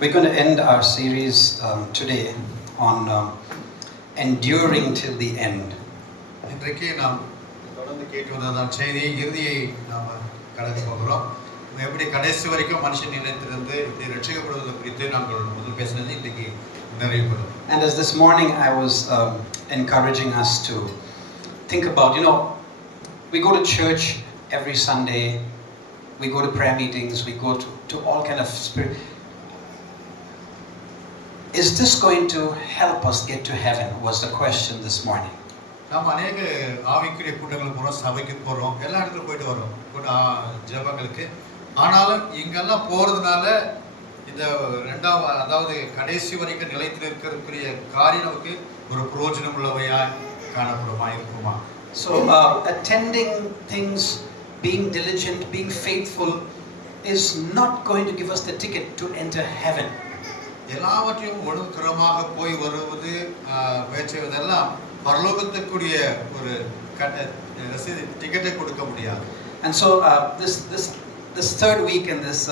We're going to end our series today on enduring till the end. இன்றைக்கு நாம் தொடர்ந்து கேட்டு வந்ததான செய்தி இறுதியை நாம் கடந்து போகிறோம். எப்படி கடைசி வரைக்கும் மனுஷன் நிலைத்திருந்து இப்படி ரட்சிக்கப்படுவது குறித்து நாங்கள் முதல் பேசினது இன்றைக்கு நிறைவுபடும். And as this morning I was encouraging us to think about, we go to church every Sunday, we go to prayer meetings, we go to all kind of spirit. Is this going to help us get to heaven? Was the question this morning. நாம் அநேக ஆவிக்குரிய கூட்டங்களுக்கு போகிறோம், சபைக்கு போகிறோம், எல்லா இடத்துலையும் போயிட்டு வரோம் ஜெபங்களுக்கு. ஆனாலும் இங்கெல்லாம் போகிறதுனால இந்த ரெண்டாவது அதாவது கடைசி வரைக்கும் நிலைத்து இருக்கிறதுக்குரிய காரியம் நமக்கு ஒரு பிரயோஜனம் உள்ளவையாக காணப்படுமா இருக்குமா? So attending things, being diligent, being faithful is not going to give us the ticket to enter heaven. எல்லாவற்றையும் ஒழுங்குமாக போய் வருவது பேச்சுவதெல்லாம் பரலோகத்துக்குரிய ஒரு டிக்கெட்டை கொடுக்க முடியாது. And so this third week in this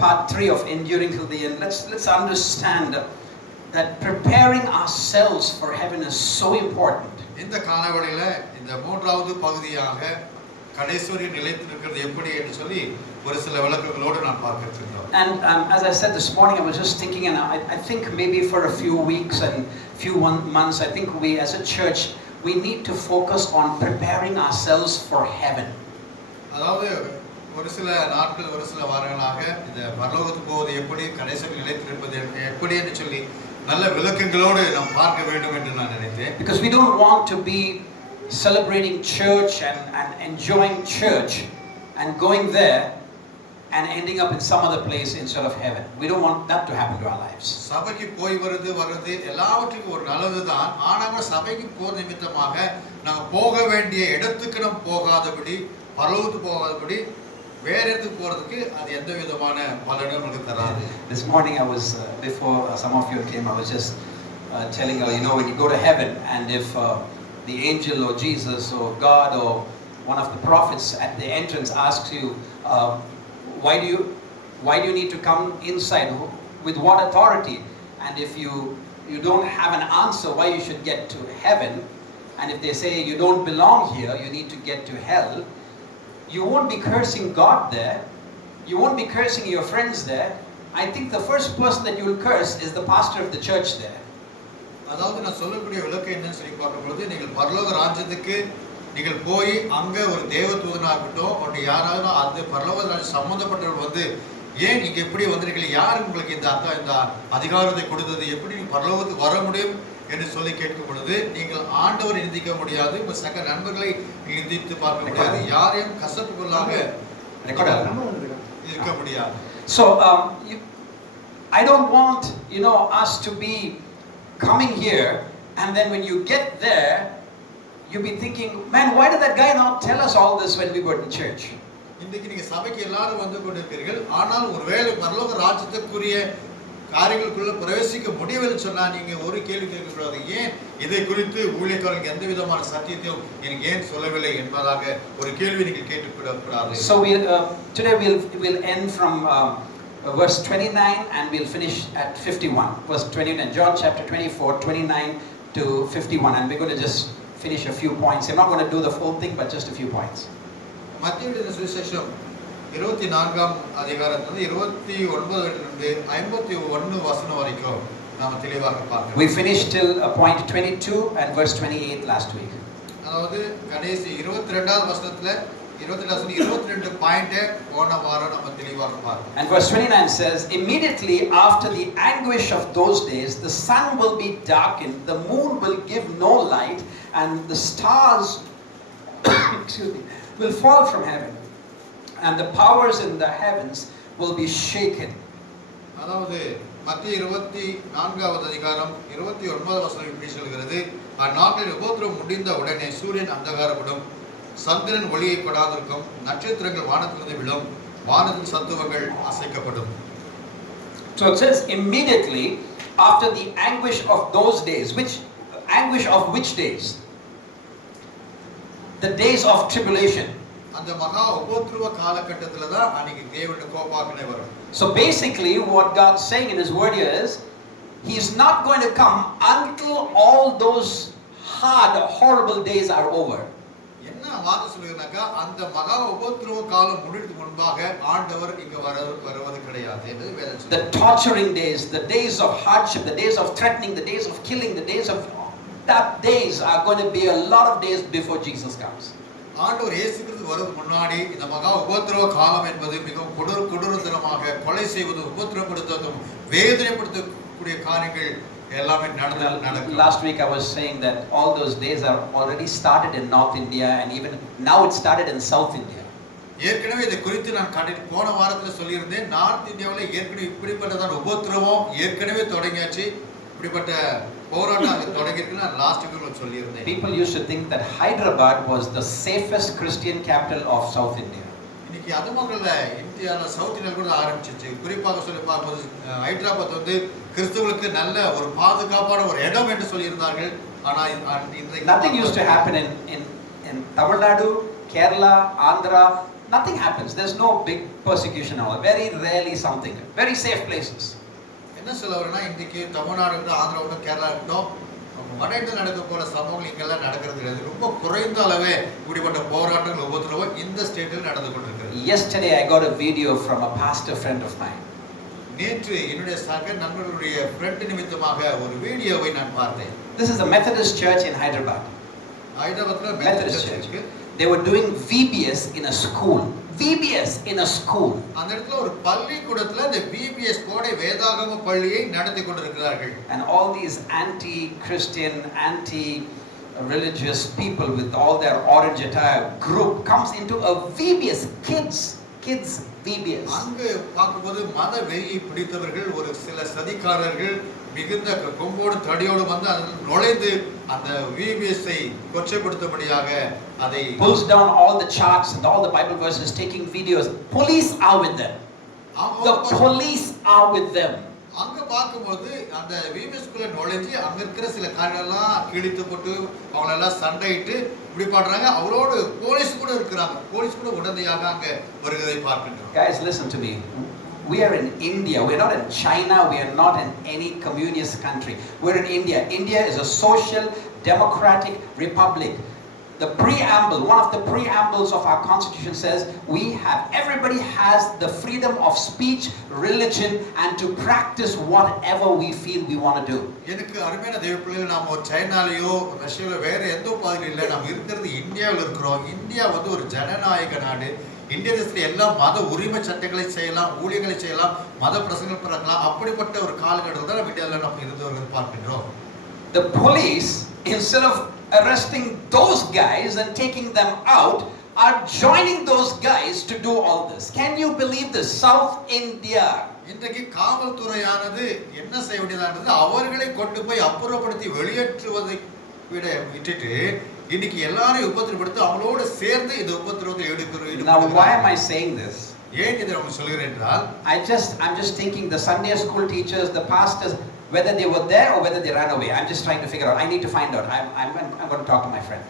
part 3 of enduring till the end, let's understand that preparing ourselves for heaven is so important. இந்த காலவெளியில இந்த மூன்றாவது பகுதியாக கடைசி வரை நிலைத்து இருக்கிறது எப்படி என்று சொல்லி ஒரு சில விளக்கங்களோடு நான் பார்க்க இருக்கிறோம். And as I said this morning, I was just thinking, and I think maybe for a few weeks and few months, I think we as a church, we need to focus on preparing ourselves for heaven. அதாவது ஒரு சில நாட்கள் ஒரு சில வாரங்களாக இந்த பரலோகத்துக்கு போவது எப்படி கடைசி நிலைத்திருப்பது எப்படி என்று சொல்லி நல்ல விளக்கங்களோடு நாம் பார்க்க வேண்டும் என்று நான் நினைத்தேன். Because we don't want to be celebrating church and enjoying church and going there and ending up in some other place instead of heaven. We don't want that to happen to our lives. சபைக்கு போய் வருது எல்லாவற்றுக்கும் ஒரு நல்லதுதான். ஆனால் சபைக்கு போற நிமித்தமாக நாங்கள் போக வேண்டிய இடத்துக்கு நாம் போகாதபடி பரலோகத்துக்கு போகாதபடி வேற இடத்துக்கு போறதுக்கு அது எந்த விதமான பலனும் நமக்கு தராது. This morning I was before some of you came, I was just telling her, when you go to heaven and if the angel or Jesus or God or one of the prophets at the entrance asks you, why do you need to come inside, with what authority? And if you don't have an answer why you should get to heaven, and if they say you don't belong here, you need to get to hell, you won't be cursing God there, you won't be cursing your friends there. I think the first person that you will curse is the pastor of the church there. அதாவது நான் சொல்லக்கூடிய விளக்கம் என்னன்னு சொல்லி பார்க்கும்போது, நீங்கள் பரலோக ராஜ்யத்துக்கு நீங்கள் போய் அங்கே ஒரு தேவதூதனாகட்டும் அப்படி யாராவது அந்த பரலோக ராஜ்யம் சம்மந்தப்பட்டவர்கள் வந்து ஏன் நீங்க எப்படி வந்திருக்கீங்க, யார் உங்களுக்கு இந்த அதிகாரத்தை கொடுத்தது, எப்படி நீங்க பரலோகத்துக்கு வர முடியும் என்று சொல்லி கேட்கும் பொழுது நீங்கள் ஆண்டவரை நிந்திக்க முடியாது, உங்கள் சக நண்பர்களை நிந்தித்து பார்க்க முடியாது, யாரையும் கசப்புக்குள்ளாக இருக்க முடியாது. So I don't want us to be coming here and then when you get there you'll be thinking, man, why did that guy not tell us all this when we were in church? இன்னைக்கு நீங்க சபைக்கு எல்லாரும் வந்து கொண்டிருக்கிறீர்கள், ஆனால் ஒருவேளை பரலோக ராஜ்யத்துக்குரிய காரியங்களுக்குள்ள பிரவேசிக்க முடியவில்லை சொன்னா நீங்க ஒரு கேள்வி கேட்கக்கூடாது, ஏன் இதை குறித்து ஊழியக்காரர்களுக்கு எந்த விதமான சத்தியத்தையும் எனக்கு ஏன் சொல்லவில்லை என்பதாக ஒரு கேள்வி நீங்கள் கேட்டுக்கூடாது. So today we'll end from verse 29 and we'll finish at 51. Verse 29, John chapter 24, 29 to 51, and we're going to just finish a few points. I'm not going to do the full thing, but just a few points. மத்தேயு சுவிசேஷம் 24ஆம் அதிகாரத்திலிருந்து 29 51 வசனம் வரைக்கும் நாம தெளிவாக பார்க்கலாம். We finished till point 22 and verse 28 last week. அதாவது கடைசி 22வது வசனத்துல 22 பாயிண்ட் போன வாரம் நாம தெளிவாக பார்த்தோம். And verse 29 says, immediately after the anguish of those days the sun will be darkened, the moon will give no light, and the stars will fall from heaven, and the powers in the heavens will be shaken. அதாவது மத்தேயு 24வது அதிகாரம் 29வது வசனம் இப்படி சொல்கிறது, அந்நாட்களில் உபத்திரவம் முடிந்த உடனே சூரியன் அந்தகாரப்படும், சந்திரன் ஒளியை கொடாதிருக்கும், நட்சத்திரங்கள் வானத்திலிருந்து விழும், வானத்தின் சத்துவங்கள் அசைக்கப்படும். So it says immediately after the anguish of those days. Which anguish of which days? The days of tribulation. அந்த மகா உபத்திரவ காலகட்டத்துல தான் அன்னைக்கு தேவனுடைய கோபாக்கினை வரும். So basically what God's saying in his word here is he's not going to come until all those hard horrible days are over. என்ன வார்த்தை சொல்லுகிறாக்க அந்த மகா உபத்திரவ காலம் முடிவுக்கு முன்பாக ஆண்டவர் இங்க வருவது கிடையாது என்று வேதம் சொல்லுது. The torturing days, the days of hardship, the days of threatening, the days of killing, the days of that days are going to be a lot of days before Jesus comes. ஆண்டவர் இயேசு கிறிஸ்து வருவதற்கு முன்னாடி இந்த மகா உபத்திரவ காலம் என்பது மிகவும் கொடூரத்தனமாக கொலை செய்வதும் உபத்திரப்படுத்துவதும் வேதனைப்படுத்தக்கூடிய காரியங்கள் எல்லாமே நடக்கும். Last week I was saying that all those days are already started in North India and even now it started in South India. ஏற்கனவே இதை குறித்து நான் போன வாரத்துல சொல்லியிருந்தேன். நார்த் இந்தியாவில் ஏற்கனவே இப்படிப்பட்டதான உபத்திரவம் ஏற்கனவே தொடங்கியாச்சு. இப்படிப்பட்ட போராட்டம் அங்க தொடங்கியிருக்கு. நான் லாஸ்ட் வீக்ல சொல்லியிருந்தேன். People used to think that Hyderabad was the safest Christian capital of South India. இன்னைக்கு அது மக்கள்ல இந்தியால சவுத் இந்தியால கூட ஆரம்பிச்சிச்சு. குறிப்பாக சொல்லி பார்க்கும்போது ஹைதராபாத் வந்து கிறிஸ்தவர்களுக்கு நல்ல ஒரு பாதுகாப்பான ஒரு இடம் என்று சொல்லி இருந்தார்கள். ஆனா இன்றைக்கு nothing used to happen in Tamil Nadu, Kerala, Andhra. Nothing happens. There's no big persecution or very rarely something. Very safe places. என்ன சொல்றேன்னா இன்றைக்கு தமிழ்நாடு, ஆந்திரா, கேரளா வடஇந்தியாவில் நடக்க போற சம்பவங்கள் இங்கெல்லாம் நடக்கிறது கிடையாது. ரொம்ப குறைந்த அளவே இப்படிப்பட்ட போராட்டங்கள் உபத்திரவம் இந்த ஸ்டேட்டில் நடந்து கொண்டிருக்கிறது. Yesterday I got a video from a pastor friend of mine. நேற்று என்னுடைய சக நண்பர்களுடைய ஃப்ரெண்ட் நிமித்தமாக ஒரு வீடியோவை நான் பார்த்தேன். This is a Methodist church in Hyderabad. ஹைதராபாத்ல Methodist church. They were doing VBS in a school. VBS in a school. அந்த இடத்துல ஒரு பள்ளிக்கூடத்துல இந்த VBS கோடை வேதாகம பள்ளியை நடத்தி கொண்டிருக்கிறார்கள். And all these anti-Christian, anti-religious people with all their orange attire group comes into a VBS, kids VBS. அங்கு பார்க்கும்போது மத வெறியை பிடித்தவர்கள் ஒரு சில சதிகாரர்கள் மிகுந்த கொம்போடு தடியோடு வந்து அதில் நுழைந்து அந்த VBS-ஐ கொச்சைப்படுத்தும்படியாக அதை pulls down all the charts and all the Bible verses, taking videos. Police are with them. The police are with them. அங்க பார்க்கும்போது அந்த VBS-குள்ள நுழைஞ்சு அங்க இருக்கிற சில காரியெல்லாம் கிழித்து போட்டு அவங்களெல்லாம் சண்டையிட்டு இப்படி பண்றாங்க. அவரோடு போலீஸ் கூட இருக்கிறாங்க. போலீஸ் கூட உடனடியாக அங்க வருவதை பார்க்கின்றோம். Guys, listen to me. We are in India. We are not in China. We are not in any communist country. We are in India. India is a social democratic republic. The preamble, one of the preambles of our constitution says everybody has the freedom of speech, religion and to practice whatever we feel we want to do. எனக்கு அருமையான தேவ பிள்ளைகள், நாம ஒரு சைனாலயோ ரஷ்யாலோ வேற எந்த பாதையில இல்ல. நாம இருக்கிறது இந்தியாவில் இருக்கிறோம். இந்தியா வந்து ஒரு ஜனநாயக நாடு. இந்திய தேசத்தில் எல்லா மத உரிமை சட்டங்களை செய்யலாம், ஊழியர்களை செய்யலாம், மத பிரசங்கம் பண்ணலாம். அப்படிப்பட்ட ஒரு காலகட்டத்தில் தான் இந்தியாவில் நம்ம இருந்தவர்கள் பார்க்கின்றோம். The police, instead of arresting those guys and taking them out, are joining those guys to do all this. Can you believe this? South India. இன்றைக்கு காவல்துறையானது என்ன செய்ய வேண்டியதானது, அவர்களை கொண்டு போய் அப்புறப்படுத்தி வெளியேற்றுவதை விட்டுட்டு இன்னைக்கு எல்லாரையும் உபத்திரப்படுத்தி அவங்களோட சேர்ந்து இந்த உபத்திரவத்தை எடுக்கிறோம். Now why am I saying this? ஏன் இதை நான் சொல்கிறேன் என்றால் I'm just thinking the Sunday school teachers, the pastors, whether they were there or whether they ran away. I'm just trying to figure out. I need to find out. I'm going to talk to my friend.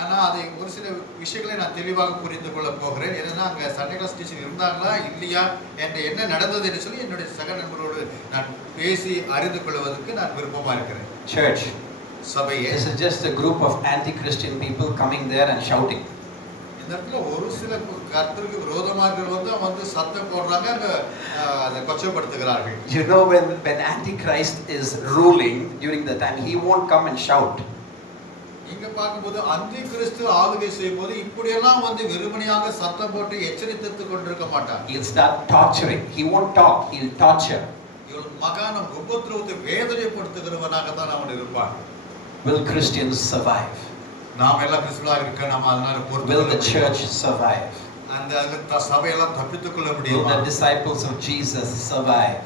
ஆனா அதை ஒரு சில விஷயங்களை நான் தெளிவாக புரிந்து கொள்ள போகிறேன். ஏன்னா அங்க சண்டே கிளாஸ் டீச்சர் இருந்தாங்களா இல்லையா, என்ன நடந்தது என்று சொல்லி என்னுடைய சக நண்பரோடு நான் பேசி அறிந்து கொள்வதற்கு நான் விருப்பமா இருக்கிறேன். Church, சபையே, this is just a group of anti-Christian people coming there and shouting. இந்த இடத்துல ஒரு சில கர்த்தருக்கு விரோதமார்கள் வந்து சத்தம் போடுறாங்க, அதை கொச்சைப்படுத்துகிறார்கள். You know, when Antichrist is ruling during the time, he won't come and shout. இங்க பார்க்கும்போது அந்தி கிறிஸ்து ஆளுகை செய்யும்போது இப்படியெல்லாம் வந்து வெறுமனையாக சத்தம் போட்டு எச்சரித்து கொண்டிருக்க மாட்டார். He'll start torturing. He won't talk. He'll torture. இவன் மகானம் உபத்திரவத்தை வேதனைப்படுத்துகிறவனாக தான் அவன் இருப்பான். Will Christians survive? நாம் எல்லாம் கிறிஸ்துவாக இருக்க நாம அதனால பொறுத்து. Will the church survive? அந்த சபையெல்லாம் தப்பித்துக் கொள்ள முடியுமா? Will the disciples of Jesus survive?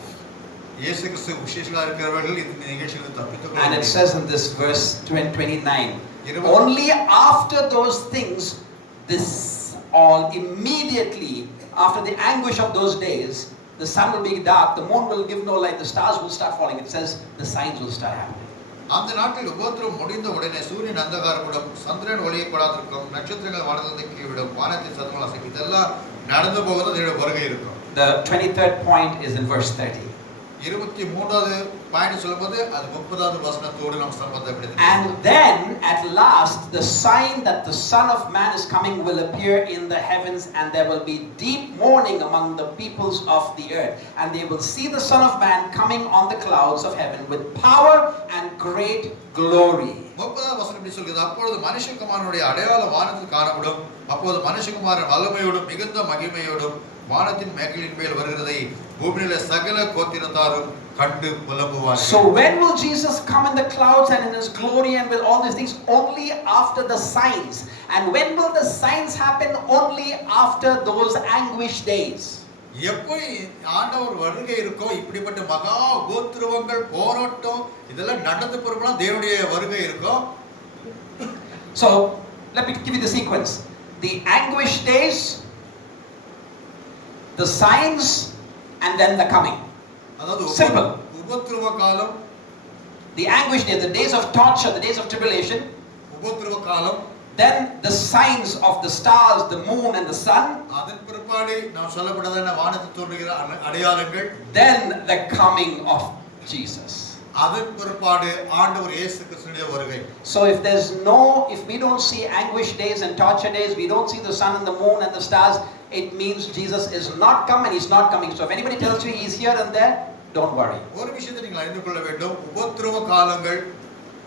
இயேசு கிறிஸ்து விசேஷங்களா இருக்கிறவர்கள் இந்த நிகழ்ச்சியில் தப்பித்துக் கொள்ள. And it says in this verse 29, only after those things, this all immediately after the anguish of those days, the sun will be dark, the moon will give no light, the stars will start falling. It says the signs will start happening. அந்த நாட்டில் உபத்திரவம் முடிந்த உடனே சூரியன் அந்தகாரப்படும், சந்திரன் ஒளியப்படாதிருக்கும், நட்சத்திரங்கள் வானத்திலிருந்து கீழ்விடும், வானத்தின் சத்தங்கள் அசைக்கும். இதெல்லாம் நடந்து போகிறது அதோட வருகை இருக்கும். The 23rd point is in verse 30. 23வது point சொல்லும்போது அது 30வது வசனத்தோடு நாம் சம்பந்தப்படுது. And then at last the sign that the Son of Man is coming will appear in the heavens, and there will be deep mourning among the peoples of the earth, and they will see the Son of Man coming on the clouds of heaven with power and great glory. 30வது வசனம் இப்படி சொல்கிறது, அப்பொழுது மனுஷகுமாரனுடைய அடையாளம் வானத்தில் காணப்படும், அப்போது மனுஷகுமாரன் வல்லமையோடும் மிகுந்த மகிமையோடும் வானத்தின் மேகலின் மேல் வருகிறதை பூமியிலே சகல கோத்திரத்தாரும் கண்டு புலம்புவார்கள். So when will Jesus come in the clouds and in his glory and with all these things? Only after the signs. And when will the signs happen? Only after those anguish days. எப்போ ஆண்டவர் வருகை இருக்கோ, இப்படிப்பட்ட மகா உபத்திரவங்கள் போராட்டம் இதெல்லாம் நடந்து போறப்பலாம் தேவனுடைய வருகை இருக்கும். So let me give you the sequence. The anguish days, the signs, and then the coming. Simple. உபத்திரவ காலம், the anguish days, the days of torture, the days of tribulation. உபத்திரவ காலம், then the signs of the stars, the moon and the sun. அதன் பிற்பாடு நாம் சொல்லப்பட்டதான வானத்தில் தோன்றுகிற அடையாளங்கள். Then the coming of Jesus. அதன் பிற்பாடு ஆண்டவர் இயேசு கிறிஸ்துவின் வருகை. So if we don't see anguish days and torture days, we don't see the sun and the moon and the stars, it means Jesus is not come and he's not coming. So if anybody tells you he's here and there, don't worry. ஒரு விஷயத்தை நீங்கள் அறிந்து கொள்ள வேண்டும், உபத்திரவ காலங்கள்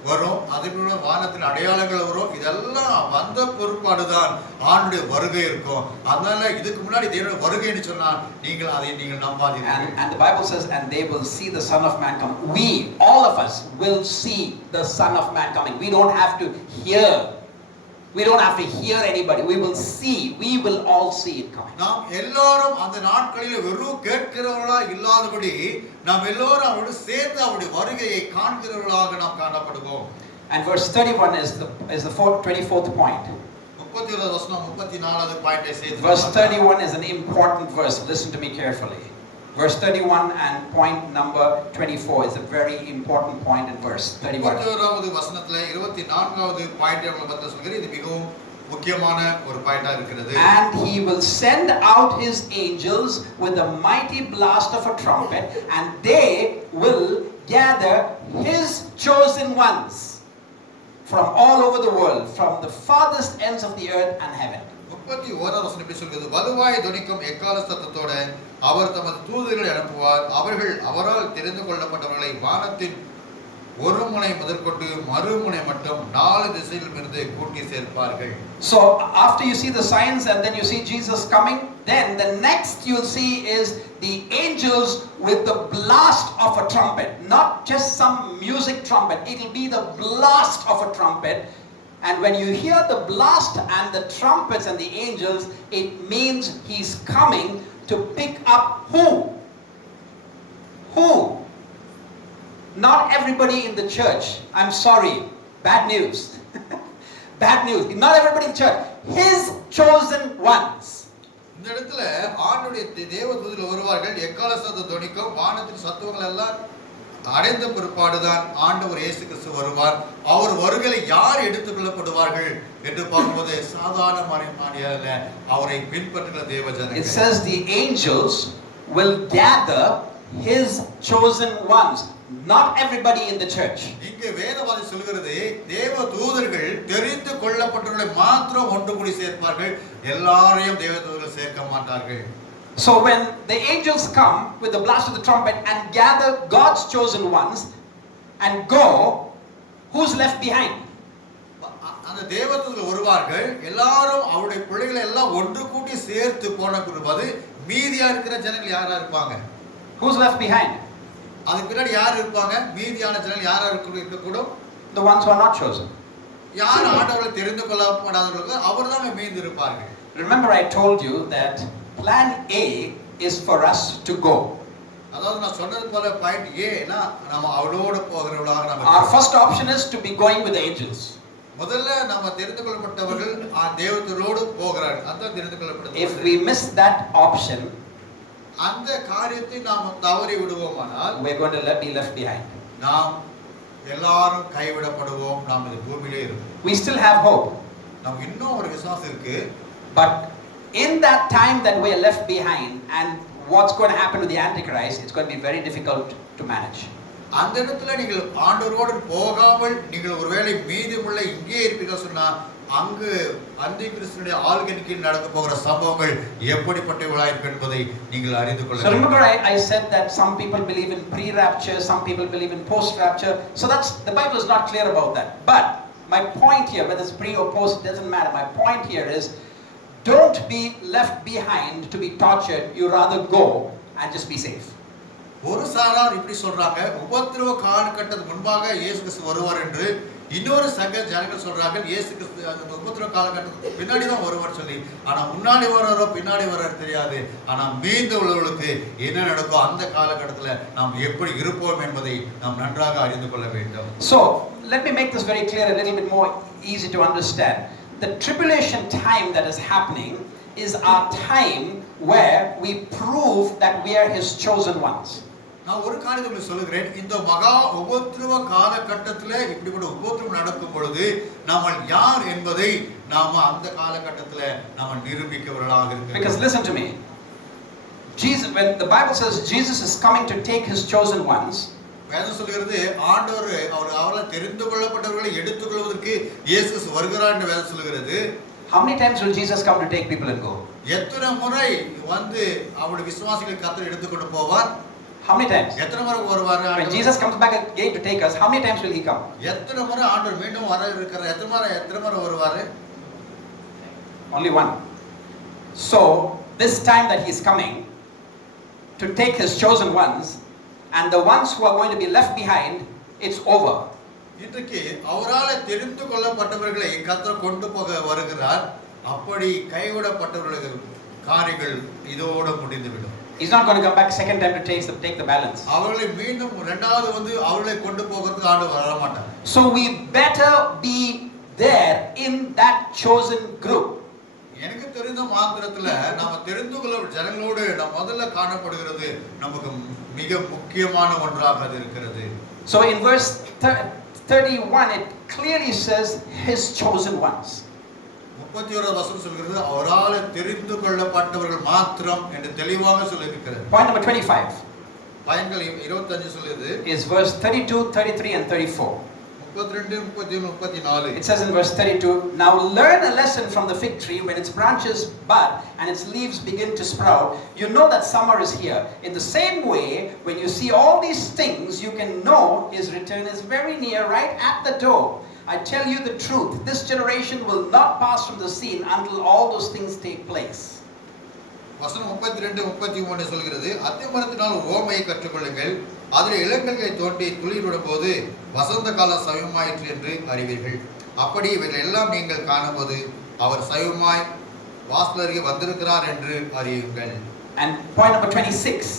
வரும், அதேபோல வானத்தின் அடையாளங்கள் வரும், இதெல்லாம் வந்த பொறுப்பாடுதான் ஆண்டுடைய வருகை இருக்கும். அதனால இதுக்கு முன்னாடி தேவனுடைய வருகைன்னு சொன்னா நீங்கள் நம்பாதீர்கள். And the Bible says, and they will see the Son of Man come. We, all of us, will see the Son of Man coming. We don't have to hear. We don't have to hear anybody. We will see. We will all see it coming. நாம் எல்லாரும் அந்த நாட்களில் வெறும் கேட்கிறவர்களா இல்லாதபடி நாம் எல்லாரும் அவரோடு சேர்ந்து அவருடைய வருகையை காண்கிறவர்களாக நாம் காணப்படுவோம். And verse 31 is the 24th point. 31வது வசனம் 34வது பாயிண்டை சேர்த்து. Verse 31 is an important verse. Listen to me carefully. Verse 31 and point number 24 is a very important point in verse 31. 31வது வசனத்துல 24வது பாயிண்ட் நம்ம பத்தி சொல்கிறது. இது மிகவும் முக்கியமான ஒரு பாயிண்டா இருக்கிறது. And he will send out his angels with a mighty blast of a trumpet, and they will gather his chosen ones from all over the world, from the farthest ends of the earth and heaven. 31வது வசனம் இப்படி சொல்கிறது, வலுவாய் தொனிக்கும் எக்காள சத்தத்தோட அவர் தமது தூதர்களை அனுப்புவார், அவர்கள் அவரால் தெரிந்து கொள்ளப்பட்டவர்களை வானத்தின் ஒரு முனை முதற்கொண்டு மறுமுனை மட்டும் 4 திசைகளிலும் இருந்து கூட்டி சேர்ப்பார்கள். So after you see the signs and then you see Jesus coming, then the next you'll see is the angels with the blast of a trumpet, not just some music trumpet, it'll be the blast of a trumpet. And when you hear the blast and the trumpets and the angels, it means he's coming to pick up who? Who? Not everybody in the church. I'm sorry. Bad news. Bad news. Not everybody in church. His chosen ones. இந்த இடத்துல ஆண்டவருடைய தேவதூதர்கள் வருவார்கள், எக்காள சத்தம் தொனிக்கும், வானத்தின் சத்துவங்கள் எல்லாம் அடைந்த பிற்பாடுதான் ஆண்டவர் இயேசு கிறிஸ்து வருவார். அவர் வருகையில யார் எடுத்துக் கொள்ளப்படுவார்கள் என்று பார்க்கும்போது சாதாரண அவரை பின்பற்றுகிற தேவஜனங்கள். It says the angels will gather his chosen ones. Not everybody in the church. இங்கே வேதவாதி சொல்கிறது, தேவ தூதர்கள் தெரிந்து கொள்ளப்பட்டவர்களை மாத்திரம் ஒன்று கூடி சேர்ப்பார்கள், எல்லாரையும் தேவ தூதர்கள் சேர்க்க மாட்டார்கள். So when the angels come with the blast of the trumpet and gather God's chosen ones and go, who's left behind? அந்த தேவதூதர்கள் வருவார்கள், எல்லாரும் அவருடைய பிள்ளைகளை எல்லாம் ஒன்று கூட்டி சேர்த்து போன பிறகு மீதியா இருக்கிற ஜனங்கள் யாரா இருப்பாங்க? Who's left behind? அதுக்கு பின்னாடி யார் இருப்பாங்க? மீதியான ஜனங்கள் யாரா இருக்கக்கூடும்? The ones who are not chosen. யார் ஆண்டவரை தெரிந்து கொள்ளப்படாதவர்கள் அவர்தான் மீதி இருப்பார்கள். Remember I told you that plan A is for us to go. அதாவது நான் சொன்னது போல பாயிண்ட் ஏனா நாம அவளோட போகிறவளாக நாம. Our first option is to be going with the angels. முதல்ல நாம தெரிந்து கொள்ளப்பட்டவர்கள் தேவதூதரோடு போகிறார்கள். அதான் தெரிந்து கொள்ளப்பட்டது. If we miss that option, அந்த காரியத்தை நாம் தவறி விடுவோமானால் we're going to be left behind. நாம் எல்லாரும் கைவிடப்படுவோம், நாம் இந்த பூமியிலே இருப்போம். We still have hope. நமக்கு இன்னும் ஒரு விசுவாசம் இருக்கு. But in that time that we are left behind and what's going to happen with the Antichrist, it's going to be very difficult to manage. அந்த இடத்துல நீங்கள் ஆண்டவரோடு போகாமல் நீங்கள் ஒருவேளை மீதமுள்ள இங்கே இருப்பீர்கள் சொன்னா அங்கு அந்தி கிறிஸ்துவினுடைய ஆளுகையின் கீழ் நடக்க போகிற சம்பவங்கள் எப்படிப்பட்டவர்களா இருக்கும் என்பதை நீங்கள் அறிந்து கொள்ள So வேண்டும். remember I said that some people believe in pre-rapture, some people believe in post-rapture. So that's, the Bible is not clear about that. But my point here, whether it's pre or post, doesn't matter. My point here is, don't be left behind to be tortured. You rather go and just be safe. ஒரு சாரார் இப்படி சொல்றாங்க, உபத்திரவ காலகட்டத்துக்கு முன்பாக இயேசு கிறிஸ்து வருவார் என்று. இன்னொரு சக ஜனங்கள் சொல்றாங்க இயேசு கிறிஸ்து அந்த உபத்திரவ காலகட்டத்துக்கு பின்னாடி தான் வருவார் சொல்லி. ஆனா முன்னாடி வர்றாரோ பின்னாடி வர்றாரு தெரியாது. ஆனா மீந்து உள்ளவர்களுக்கு என்ன நடக்கும், அந்த காலகட்டத்துல நாம் எப்படி இருப்போம் என்பதை நாம் நன்றாக அறிந்து கொள்ள வேண்டும். So let me make this very clear, a little bit more easy to understand. The tribulation time that is happening is our time where we prove that we are His chosen ones. நான் ஒரு காரியத்தை உங்களுக்கு சொல்லுகிறேன். இந்த மகா உபத்திரவ காலகட்டத்தில் இப்படிப்பட்ட உபத்திரவம் நடக்கும் பொழுது நாம யார் என்பதை நாம அந்த காலகட்டத்தில் நாம நிரூபிக்கவர்களாக இருக்கிறோம். Because listen to me, Jesus, when the Bible says Jesus is coming to take His chosen ones, வேதம் சொல்கிறது ஆண்டவர் அவரால் தெரிந்து கொள்ளப்பட்டவர்களை எடுத்துக்கொள்வதற்கு இயேசு வருகிறார் என்று வேதம் சொல்கிறது. how many times will Jesus come to take people and go? எத்தனை முறை வந்து அவருடைய விசுவாசிகளை கர்த்தர் எடுத்துக்கொண்டு போவார்? How many times? எத்தனை முறை வருவார்? When Jesus comes back again to take us, how many times will He come? எத்தனை முறை ஆண்டவர் மீண்டும் வர இருக்கிறார்? எத்தனை முறை வருவார்? Only one. So this time that He is coming to take His chosen ones, and the ones who are going to be left behind, it's over. இன்றைக்கு அவரால் தெரிந்து கொள்ளப்பட்டவர்களை கர்த்தர் கொண்டு போக வருகிறார். அப்படி கைவிடப்பட்டவர்கள் காரியங்கள் இதோடு முடிந்துவிடும். He's not going to come back second time to take the balance. அவர்களை மீண்டும் இரண்டாவது வந்து அவர்களை கொண்டு போகிறதுக்கு ஆண்டவர் வர மாட்டார். So we better be there in that chosen group. எனக்கு தெரிந்த மாத்திரத்துல நாம தெரிந்து கொள்ள ஜனங்களோடு நாம் முதல்ல காணப்படுகிறது நமக்கு மிக முக்கியமான ஒன்றாக அது இருக்கிறது. So in verse 31 it clearly says His chosen ones. 31வது வசனம் சொல்கிறது அவரால் தெரிந்து கொள்ளப்பட்டவர்கள் மாத்திரம் என்று தெளிவாக சொல்லியிருக்கிறது. Point number 25. பயன்கள் 25 சொல்லுது. Is verse 32, 33 and 34. 32, 31, 34. It says in verse 32, now learn a lesson from the fig tree. When its branches bud and its leaves begin to sprout, you know that summer is here. In the same way, when you see all these things, you can know His return is very near, right at the door. I tell you the truth, this generation will not pass from the scene until all those things take place. வசனம் 32, 33 சொல்கிறது, அத்திமரத்தினால் ஒரு ஓமையை கற்றுக்கொள்ளுங்கள். அதில் இளங்கல்களை தோன்றி துளிர்விடும் போது வசந்த காலம் சமயமாயிற்று என்று அறிவீர்கள். அப்படி இவைகள் எல்லாம் நீங்கள் காணும்போது அவர் சமயமாய் வாசலருகே வந்திருக்கிறார் என்று அறியுங்கள். And point number 26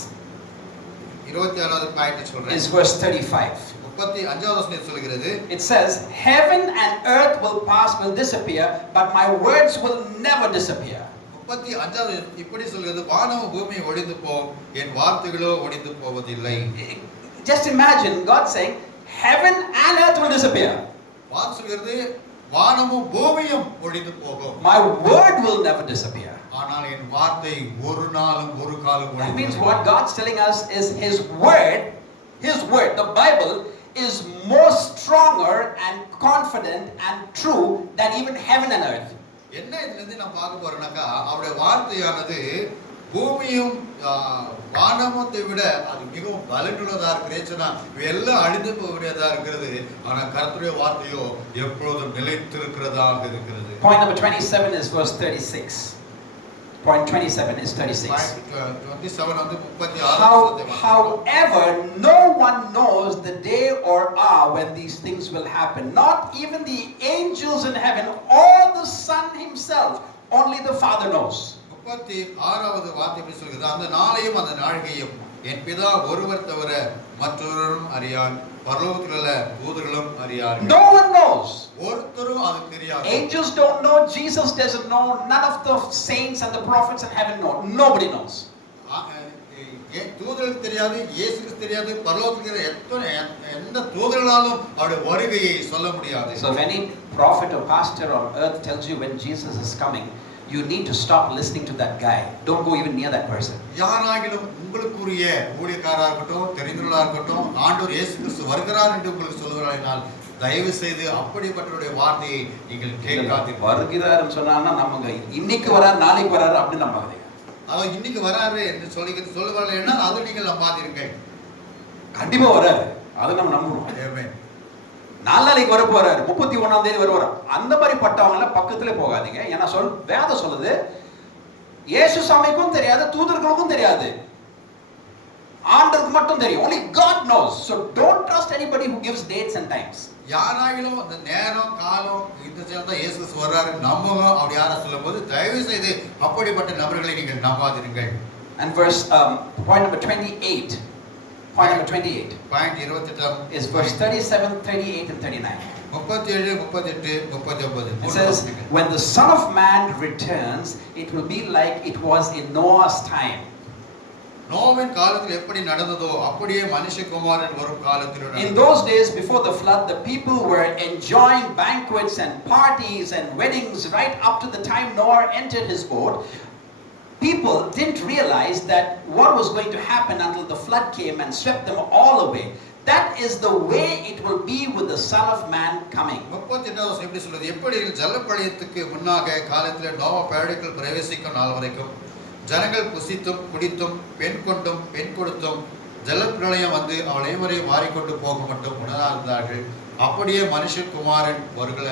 27வது பாயிண்ட் சொல்றேன். is verse 35. 35வது வசனம் சொல்கிறது, it says heaven and earth will pass, will disappear, but my words will never disappear. 35வது இப்படி சொல்கிறது, வானமும் பூமியும் ஒழிந்து போம், என் வார்த்தைகளோ ஒழிந்து போவதில்லை. Just imagine God saying heaven and earth will disappear. வார்த்தை சொல்கிறது வானமும் பூமியும் ஒழிந்து போகும். My word will never disappear. ஆனால் என் வார்த்தை ஒரு நாளும் ஒரு காலம் That means what God's telling us is His word, the Bible is more stronger and confident and true than even heaven and earth. என்ன இதிலிருந்து நான் பார்க்க போறேன்னாக்கா அவருடைய வார்த்தையானது பூமியும் வானமத்தை விட அது மிகவும் பலனுள்ளதா இருக்கிறேன்னா எல்லாம் அழிந்து போகிறதா இருக்கிறது. ஆனா கர்த்தருடைய வார்த்தையோ எப்பொழுதும் நிலைத்திருக்கிறதாக இருக்கிறது. Point number 27 is verse 36. Point 27 is 36. 27 வந்து 36. However, no one knows the day or hour when these things will happen. Not even the angels in heaven or the Son Himself. Only the Father knows. 36வது வார்த்தை எப்படி சொல்கிறது, அந்த நாளையும் அந்த நாழிகையும் என் பிதா ஒருவர் தவிர மற்றொருவரும் அறியார், பரலோகத்தில் உள்ள தூதர்களும் அறியார்கள். No one knows. ஒருத்தரும் அது தெரியாது. Angels don't know, Jesus doesn't know, none of the saints and the prophets in heaven know. Nobody knows. தூதர்களுக்கு தெரியாது, இயேசு கிறிஸ்து தெரியாது, பரலோகத்தில் இருக்கிற எந்த தூதர்களாலும் அவருடைய வருகையை சொல்ல முடியாது. So if any prophet or pastor on earth tells you when Jesus is coming, you need to stop listening to that guy. Don't go even near that person. யாராகிலும் உங்களுக்குரிய ஊழியக்காரராக இருக்கட்டும், தெரிந்தவர்களாக இருக்கட்டும், ஆண்டவர் இயேசு கிறிஸ்து வருகிறார் என்று உங்களுக்கு சொல்லுகிறார்கள், தயவு செய்து அப்படிப்பட்டவருடைய வார்த்தையை நீங்கள் கேட்காதீர்கள். வருகிறார்னு சொன்னான்னா நமக்கு இன்னைக்கு வரார் நாளைக்கு வரார் அப்படி நம்பாதீங்க. அவர் இன்னைக்கு வராரு என்று சொல்லுவார்கள், அது நீங்கள் நம்பாதீர்கள். கண்டிப்பா வராரு, அதை நம்ம நம்புறோம். ஆமென். நாளைக்கு வர போறாரு, 31ஆம் தேதி வருவார். அந்த மாதிரி பட்டவங்கள பக்கத்திலே போகாதீங்க. ஏன்னா வேதம் சொல்லுது இயேசு சாமிக்கும் தெரியாது, தூதர்களுக்கும் தெரியாது, ஆண்டவருக்கு மட்டும் தெரியும். Only God knows. So don't trust anybody who gives dates and times. யாராகிலும் அந்த நேரம் காலம் இந்த சேர்ந்தா இயேசு வர்றாரு நம்புங்க அப்படி யாரா சொல்லும்போது தயவு செய்து அப்படிப்பட்ட நபர்களை நீங்கள் நம்பாதீர்கள். And verse point number 28. Point number 28. Point 28 is verse 37, 38 and 39. 37, 38, 39. It says, when the Son of Man returns, it will be like it was in Noah's time. நோவின் காலத்தில் எப்படி நடந்ததோ அப்படியே மனுஷகுமாரன் வரும் காலத்தில் நடக்கும். In those days before the flood, the people were enjoying banquets and parties and weddings right up to the time Noah entered his boat. People didn't realize that what was going to happen until the flood came and swept them all away. That is the way it will be with the Son of Man coming. 38 எப்படி சொல்றது, எப்படி ஜலப்பிரளயத்துக்கு முன்னாக காலத்தில் நோவா பேழைக்குள் பிரவேசிக்கும் நாள் வரைக்கும் ஜனங்கள் புசித்தும் குடித்தும் பெண் கொண்டும் பெண் கொடுத்தும் ஜலப்பிரளயம் வந்து அவள் அனைவரையும் மாறிக்கொண்டு போக மட்டும் உணராதார்கள். அப்படியே மனுஷகுமாரன் வருகிற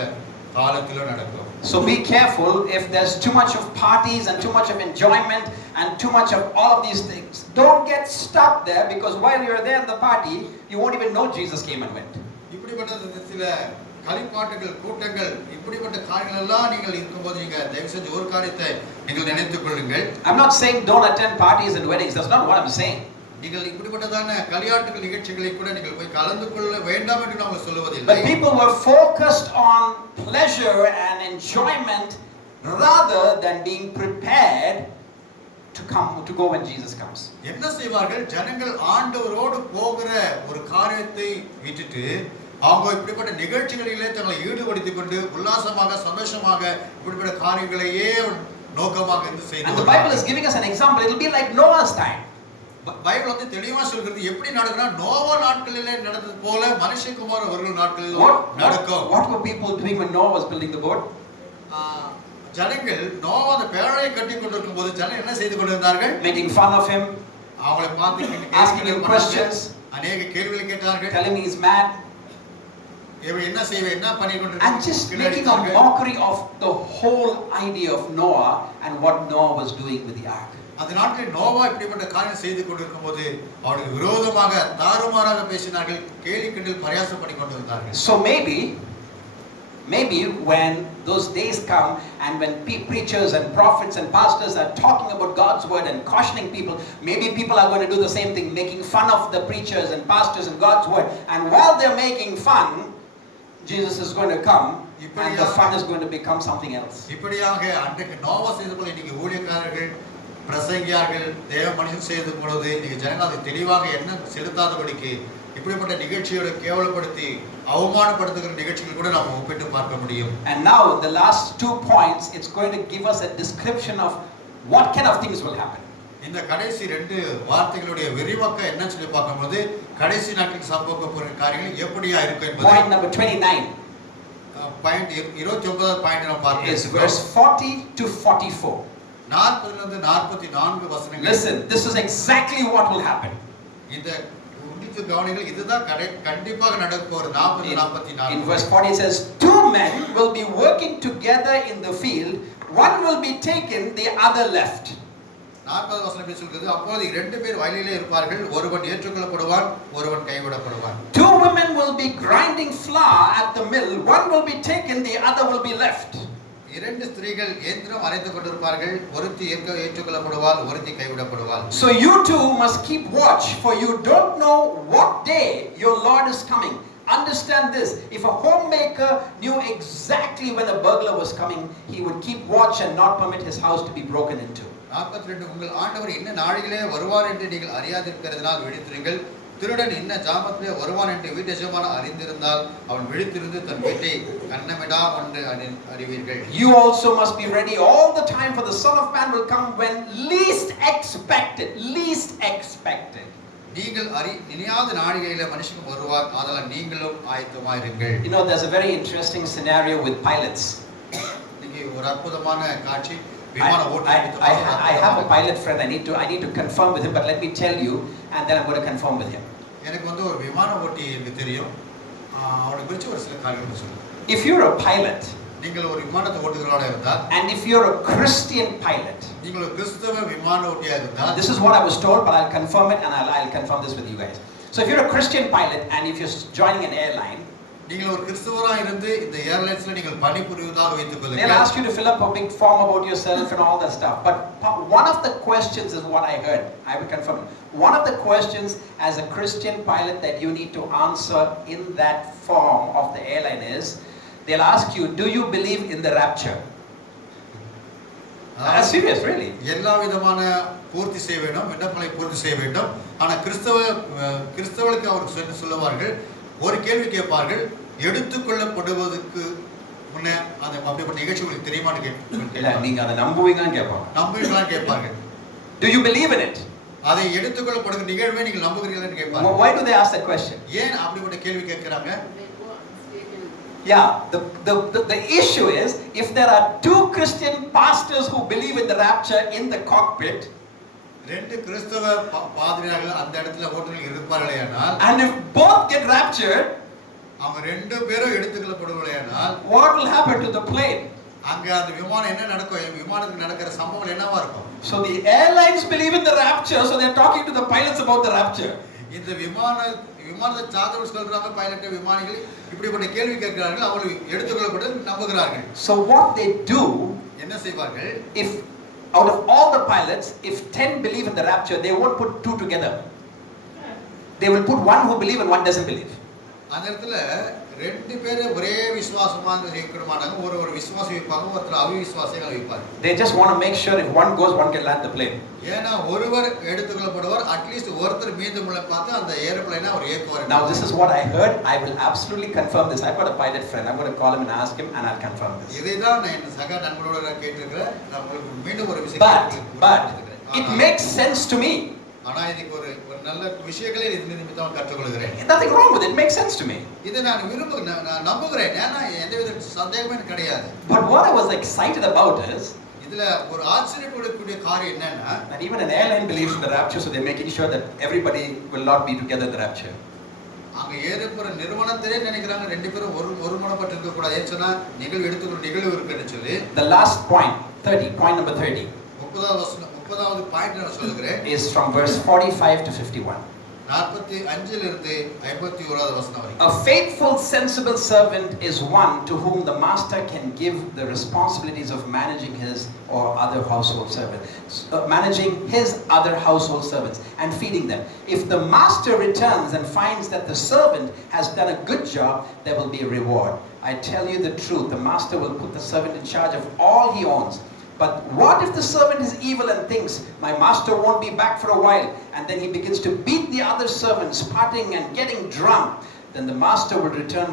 காலத்திலும் நடக்கும். So be careful if there's too much of parties and too much of enjoyment and too much of all of these things. Don't get stuck there, because while you're there at the party, you won't even know Jesus came and went. இப்படிப்பட்ட சில களிப்பாட்டுகள் கூட்டங்கள் இப்படிப்பட்ட காரியங்கள் எல்லாம் நீங்கள் இருக்கும்போது நீங்க தயவு செஞ்சு ஒரு காரியத்தை நீங்கள் நினைத்துக் கொள்ளுங்கள். I'm not saying don't attend parties and weddings. That's not what I'm saying. நீங்கள் இப்படிப்பட்டதான கல்யாண நிகழ்ச்சிகளை கூட நீங்கள் போய் கலந்து கொள்ள வேண்டாம் என்று நான் சொல்லுவதில்லை. But people were focused on pleasure and enjoyment rather than being prepared to go when Jesus comes. என்ன செய்வார்கள், ஜனங்கள் ஆண்டவரோடு போகிற ஒரு காரியத்தை விட்டுட்டு அவங்க இப்படிப்பட்ட நிகழ்ச்சிகளிலே தங்களை ஈடுபடுத்திக் கொண்டு உல்லாசமாக சந்தோஷமாக இப்படிப்பட்ட காரியங்களையே நோக்கமாக இருந்து செய்து. And the Bible is giving us an example. It will be like Noah's time. Bible வந்து தெளிவா சொல்கிறது எப்படி நடக்கும்னா நோவா நாட்களிலே நடந்தது போல மனுஷகுமாரன் அவர்கள் நாட்களில் நடக்கும். What were people doing when Noah was building the boat? ஜனங்கள் நோவா அந்த பேழையை கட்டி கொண்டிருக்கும் போது ஜனங்கள் என்ன செய்து கொண்டிருந்தார்கள்? Making fun of him, அவங்களை பார்த்து asking him questions, अनेक கேள்விகளை கேட்டார்கள். telling me he's mad, இவன் என்ன செய்வே என்ன பண்ணி கொண்டிருக்கான், and just making a mockery of the whole idea of Noah and what Noah was doing with the ark. அந்த நாட்டில் நோவா இப்படிப்பட்ட காரியம் செய்து கொண்டிருக்கும் போது அவருக்கு விரோதமாக தாறுமாறாக பேசினார்கள், கேலி கிண்டல் பரியாசம் பண்ணி கொண்டிருந்தார்கள். So maybe when those days come and when preachers and prophets and pastors are talking about God's word and cautioning people, maybe people are going to do the same thing, making fun of the preachers and pastors and God's word, and while they're making fun, Jesus is going to come and the fun is going to become something else. இப்படியாக அன்றைக்கு நோவா செய்த போல இன்னைக்கு ஊழியக்காரர்கள் பிரசங்கியார்கள் தேவ மனுஷன் செய்து பொழுது இன்னைக்கு ஜனங்கள் அதை தெளிவாக என்ன செலுத்தாதபடிக்கு இப்படிப்பட்ட நிகழ்ச்சியோட கேவலப்படுத்தி அவமானப்படுத்துகிற நிகழ்ச்சிகள் கூட நாம் ஒப்பிட்டு பார்க்க முடியும். And now the last 2 points, it's going to give us a description of what kind of things will happen. இந்த கடைசி 2 வார்த்தைகளுடைய விரிவாக்கம் என்னன்னு சொல்லி பார்க்கும்போது கடைசி நாட்களில் சம்பவிக்க போகிற காரியங்கள் எப்படியா இருக்கும் என்பது Point number 29. பாயிண்ட் 29வது பாயிண்ட் நாம் பார்க்கிறோம். Is verse 40 to 44. 40 லிருந்து 44 வசனங்கள். Listen, this is exactly what will happen. இந்த உன்னித்து கவனிங்கள், இதுதான் கண்டிப்பாக நடக்க போறது. 40 44. In verse 40 it says, 2 men will be working together in the field, one will be taken, the other left. 40 வசனம் சொல்கிறது, அப்பொழுது 2 பேர் வயலிலே இருப்பார்கள், ஒருவன் ஏற்றுக்கொள்ளப்படுவான், ஒருவன் கைவிடப்படுவான். 2 women will be grinding flour at the mill, one will be taken, the other will be left. 2 ஸ்திரீகள் ஏந்திரம் அரைத்துக் கொண்டிருப்பார்கள், ஒருத்தி ஏற்றுக்கொள்ளப்படுவாள், ஒருத்தி கைவிடப்படுவாள். So you too must keep watch, for you don't know what day your Lord is coming. Understand this, if a homemaker knew exactly when a burglar was coming, he would keep watch and not permit his house to be broken into. 42 உங்கள் ஆண்டவர் என்ன நாளிலே வருவார் என்று நீங்கள் அறியாதிருக்கிறதினால் விழித்திருங்கள். திருடன் என்ன ஜாமத்திலே வருவான் என்று வீட்டு எஜமானன் அறிந்திருந்தால் அவன் விழித்திருந்து தன் வீட்டை கண்ணமிடா என்று அறிவீர்கள். You also must be ready all the time, for the Son of Man will come when least expected. Least expected. நீங்கள் நினையாத நாழிகையிலே மனுஷன் வருவார், ஆதலால் நீங்களும் ஆயத்தமாயிருங்கள். You know, there's a very interesting scenario with pilots. இன்னைக்கு ஒரு அற்புதமான காட்சி விமான ஓட்டுநர். I have a pilot friend. I need to confirm with him, but let me tell you, and then I'm going to confirm with him. எனக்கு வந்து ஒரு விமான ஓட்டி எனக்கு தெரியும். அவனை குறித்து ஒரு சில காரியங்கள் சொல்றேன். If you're a pilot, நீங்கள் ஒரு விமானத்தை ஓட்டுகிறவராக இருந்தால், and if you're a Christian pilot, நீங்கள் ஒரு கிறிஸ்தவ விமான ஓட்டியாக இருந்தால், this is what I was told, but I'll confirm it, and I'll confirm this with you guys. So if you're a Christian pilot and if you're joining an airline, நீங்கள் ஒரு கிறிஸ்தவராக இருந்து இந்த ஏர்லைன்ஸ்ல நீங்கள் பணிபுரிவதாக வைத்துக் கொள்ளுங்கள். they'll ask you to fill up a big form about yourself and all that stuff. But one of the questions is what I heard. I will confirm. One of the questions as a Christian pilot that you need to answer in that form of the airline is, they'll ask you, do you believe in the rapture? That's serious, really. எல்லா விதமான பூர்த்தி செய்ய வேண்டும், விண்ணப்பங்களை பூர்த்தி செய்ய வேண்டும். ஆனா கிறிஸ்தவர்களுக்கு அவர் சொல்லுவார்கள், ஒரு கேள்வி கேட்பார்கள், எடுத்துக்கொள்ளப்படுவதற்கு முன்னே அந்த அப்படிப்பட்ட நிகழ்ச்சி உங்களுக்கு தெரியுமான்னு கேட்பாங்க. நீங்க அதை நம்புவீங்கன்னு கேட்பாங்க. நம்புவீங்களான்னு கேட்பாங்க. Do you believe in it? அதை எடுத்துக்கொள்ளப்படுகிற நிகழ்வை நீங்கள் நம்புகிறீர்களான்னு கேட்பாங்க. Why do they ask that question? ஏன் அப்படிப்பட்ட கேள்வி கேட்கறாங்க? Yeah, the issue is, if there are two Christian pastors who believe in the rapture in the cockpit, ரெண்டு கிறிஸ்தவ பாதிரியார்கள் அந்த இடத்துல ஓட்டுநர்கள் இருப்பார்களேயானால், and if both get raptured, அவங்க ரெண்டு பேரும் எடுத்துக்கொள்ளப்படுவார்களேயானால், what will happen to the plane? அங்க அந்த விமானம் என்ன நடக்கும்? விமானத்துக்கு நடக்கிற சம்பவம் என்னவா இருக்கும்? So the airlines believe in the rapture, so they're talking to the pilots about the rapture. இந்த விமானத்தை சார்ந்தவர்கள் சொல்றாங்க, பைலட் விமானிகள் இப்படிப்பட்ட கேள்வி கேட்கிறார்கள், அவர்கள் எடுத்துக்கொள்ளப்பட்டு நம்புகிறார்கள். So what they do, என்ன செய்வார்கள்? if out of all the pilots, if 10 believe in the rapture, they won't put two together. They will put one who believe and one doesn't believe. அந்த இடத்துல ரெண்டு பேர் ஒரே விசுவாசமாக இருக்க மாட்டாங்க. ஒரு விசுவாசி வைப்பாங்க, ஒருத்தர் அவிசுவாசிகள் வைப்பாங்க. They just want to make sure if one goes, one can land the plane. ஏன்னா ஒருவர் எடுத்துக்கொள்ளப்படுவார், அட்லீஸ்ட் ஒருத்தர் மீதமுள்ள பார்த்து அந்த ஏரோப்ளேனை அவர் ஏற்றுவார். Now this is what I heard. I will absolutely confirm this. I've got a pilot friend. I'm going to call him and ask him, and I'll confirm this. இதைதான் நான் என் சக நண்பரோட கேட்டிருக்கிறேன். நான் உங்களுக்கு மீண்டும் ஒரு விஷயம் but it makes sense to me. ஆனா இதுக்கு ஒரு நல்ல விஷயங்களை இது நிமித்தம் கற்றுக்கொள்கிறேன். Nothing wrong with it. It makes sense to me. இதை நான் நான் நம்புகிறேன். ஏன்னா எந்தவித சந்தேகமே கிடையாது. But what I was excited about is, இதுல ஒரு ஆச்சரியப்படக்கூடிய காரியம் என்னன்னா, that even an airline believes in the rapture, so they're making sure that everybody will not be together in the rapture. அங்க ஏறப்போற நிறுவனத்திலே நினைக்கிறாங்க ரெண்டு பேரும் ஒருமனப்பட்டு இருக்க கூடாது. ஏன்னு சொன்னா நிகழ்வு இருக்குன்னு சொல்லி. The last point, 30, point number 30. 30வது point நான் சொல்லுகிறேன். Is from verse 45 to 51. 45 இருந்து 51வது வசனம் வரை. A faithful, sensible servant is one to whom the master can give the responsibilities of managing his or other household servants, managing his other household servants and feeding them. If the master returns and finds that the servant has done a good job, there will be a reward. I tell you the truth, the master will put the servant in charge of all he owns. But what if the servant is evil and thinks, my master won't be back for a while, and then he begins to beat the other servants, partying and getting drunk? Then the master will return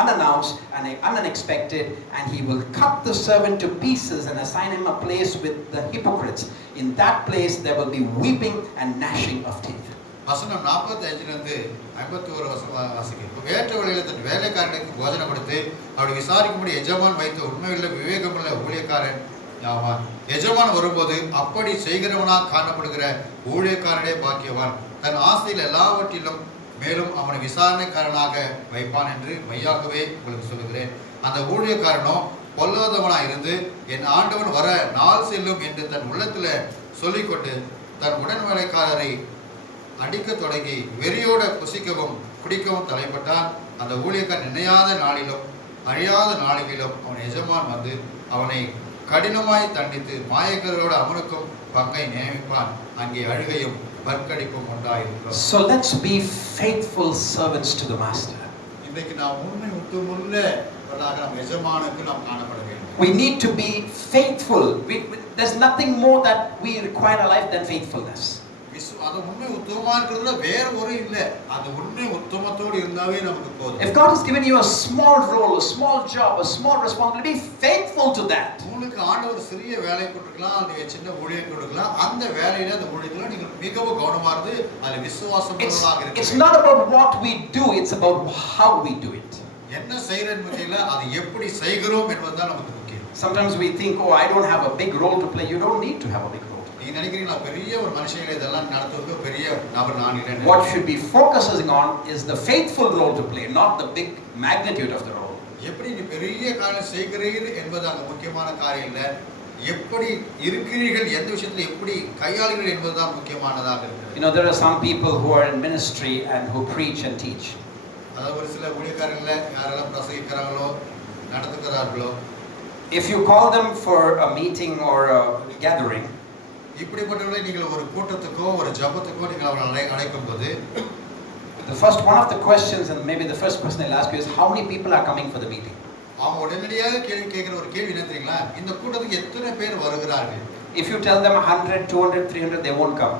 unannounced and unexpected, and he will cut the servant to pieces and assign him a place with the hypocrites. In that place there will be weeping and gnashing of teeth. வசனம் 45 இருந்து 51 வசனம் வாசிக்கிறோம். வேற்ற வழியில தன் வேலைக்காரனுக்கு போஜனம் கொடுத்து அவரை விசாரிக்கும்படி எஜமான் வைத்த உண்மையுள்ள விவேகமுள்ள ஊழியக்காரன் யாவான். எஜமான் வரும்போது அப்படி செய்கிறவனாக காணப்படுகிற ஊழியக்காரனே பாக்கியவான். தன் ஆசையில் எல்லாவற்றிலும் மேலும் அவனை விசாரணைக்காரனாக வைப்பான் என்று மெய்யாகவே உங்களுக்கு சொல்லுகிறேன். அந்த ஊழியக்காரனோ பொல்லாதவனாக இருந்து என் ஆண்டவன் வர நாள் செல்லும் என்று தன் உள்ளத்தில் சொல்லிக்கொண்டு தன் உடன் வேலைக்காரரை அடிக்க தொடங்கி வெறியோட புசிக்கவும் குடிக்கவும் தலைப்பட்டான். அந்த ஊழியக்காரன் நினையாத நாளிலும் அழியாத நாளிலும் அவன் எஜமான் வந்து அவனை கடினமாய் தண்டித்து மாயக்கரோடு அவனுக்கும் பங்கை நியமிப்பான். அங்கே அழுகையும் பற்கடிப்பும் உண்டாயிருக்கும். So let's be faithful servants to the master. இன்றைக்கு நாம் உண்மை உத்தமுள்ள நம் எஜமானுக்கு நாம் காணப்பட வேண்டும். We need to be faithful. There's nothing more that we require in our life than faithfulness. அது உண்மை உத்தமமா இருக்கிறதுல வேற ஒரு இல்ல. அது உண்மை உத்தமத்தோடு இருந்தாவே நமக்கு போதும். If God has given you a small role, a small job, a small responsibility, be faithful to that. உங்களுக்கு ஆண்டவர் சிறிய வேலை கொடுக்கலாம், நீங்க சின்ன ஊழியம் கொடுக்கலாம். அந்த வேலையில அந்த ஊழியத்துல நீங்க மிகவும் கவனமா இருந்து அதுல விசுவாசமுள்ளவராக இருக்க. It's not about what we do, it's about how we do it. என்ன செய்யறோம் என்பதில அது எப்படி செய்கிறோம் என்பதுதான் நமக்கு முக்கியம். Sometimes we think, oh, I don't have a big role to play. You don't need to have a big role. நீங்க நினைக்கிறீங்களா பெரிய ஒரு மனுஷங்களை இதெல்லாம் நடத்துறதுக்கு பெரிய நபர் நான் இல்லைன்னு? What should be focusing on is the faithful role to play, not the big magnitude of the role. எப்படி நீ பெரிய காரியம் செய்கிறீர்கள் என்பது அங்க முக்கியமான காரியம் இல்ல. எப்படி இருக்கிறீர்கள், எந்த விஷயத்துல எப்படி கையாளுகிறீர்கள் என்பதுதான் முக்கியமானதாக இருக்கிறது. You know, there are some people who are in ministry and who preach and teach. அதாவது ஒரு சில ஊழியக்காரங்கள யாரெல்லாம் பிரசங்கிக்கிறாங்களோ நடத்துகிறார்களோ, if you call them for a meeting or a gathering, இப்படிப்பட்டவர்களை நீங்கள் ஒரு கூட்டத்துக்கோ ஒரு ஜெபத்துக்கோ நீங்கள் அவர்களை அழைக்கும்போது, the first one of the questions, and maybe the first question I'll ask you, is how many people are coming for the meeting? அவங்க உடனடியாக கேள்வி கேட்கிற ஒரு கேள்வி என்ன தெரியுங்களா? இந்த கூட்டத்துக்கு எத்தனை பேர் வருகிறார்கள்? If you tell them 100, 200, 300, they won't come.